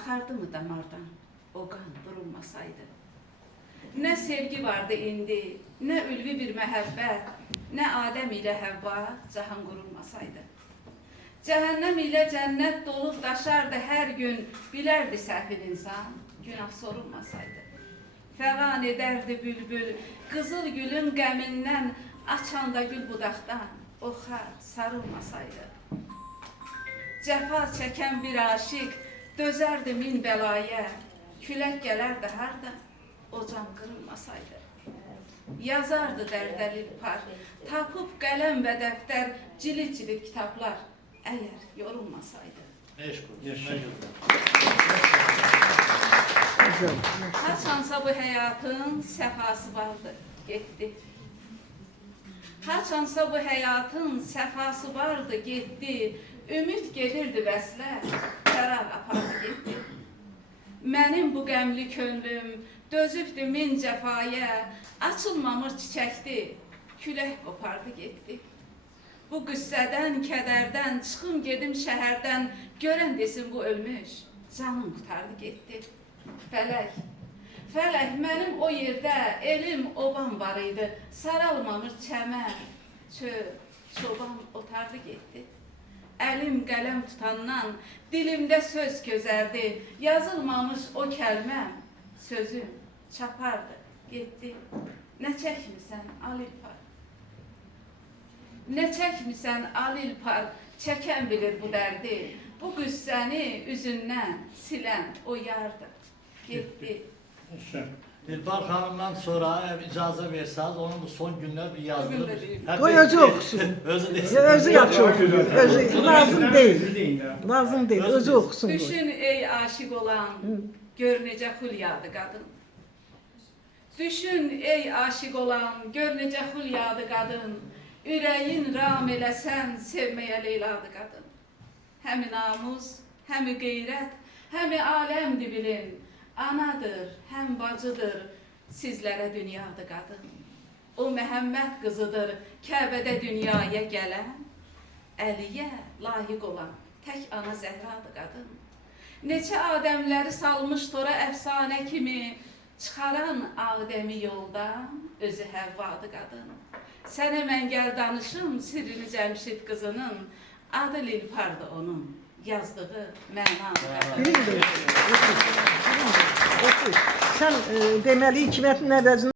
Axardı mı damardan o qan durulmasaydı? Nə sevgi vardı indi, nə ülvi bir məhəbbət, nə Adəm ilə Həvva cahan qurulmasaydı. Cəhənnəm ilə cənnət dolub daşardı hər gün, bilərdi səhvin insan, günah sorulmasaydı. Fəğan edərdi bülbül, qızıl gülün qəmindən, açanda gül budaqdan, o xar sarılmasaydı. Cəfa çəkən bir aşiq, dözərdi min bəlaya, külək gələrdi hardan, o can qırılmasaydı. Yazardı dərdəli par, tapıb qələm və dəftər, cilit-cilit kitablar, əgər yorulmasaydı. Haçansa bu həyatın səfası vardı, getdi. Haçansa bu həyatın səfası vardı, getdi. Ümid gedirdi vəslə, fəraq apardı, getdi. Mənim bu qəmli könlüm dözübdü min cəfaya, açılmamış çiçəkdi, külək qopardı, getdi. Bu qüssədən, kədərdən, çıxım gedim şəhərdən, görən desin bu ölmüş, canım qutardı, getdi. Fələk, fələk, mənim o yerdə elim, obam var idi, saralmamış çəmən, çöl, çoban otardı, getdi. Əlim qələm tutandan, dilimdə söz gözərdi, yazılmamış o kəlməm, sözüm çapardı, getdi. Nə çəkmisən, Alilpar? Nə çəkmisən, Alilpar, çəkən bilir bu dərdi, bu qüssəni üzündən silən o yardı, getdi. İlpar Hanım'dan sonra icazə verseniz, onun bu son günler bir yazdırır. Qoy özü oxusun. Özü yaxşı oxuyur. Özü lazım deyil. Lazım deyil. Özü oxusun. Düşün ey aşık olan, gör necə xülyadı qadın. Düşün ey aşık olan, gör necə xülyadı qadın. Ürəyin ram eləsən, sevməyə Leyladı qadın. Həmi namus, həmi qeyrət, həmi aləmdir bilin. Anadır, həm bacıdır, sizlərə dünyadır qadın. O Məhəmməd qızıdır, Kəbədə dünyaya gələn, Əliyə layiq olan, tək ana Zəhradır qadın. Neçə Adəmləri salmış tora əfsanə kimi, çıxaran Adəmi yoldan, özü Həvvadır qadın. Sənə mən gəl danışım, sirrini Cəmşid qızının, adı Lilpardır onun, yazdığı mənadır qadın. Birindir. Oxuyur. Sən deməli, hikmətin əvəzini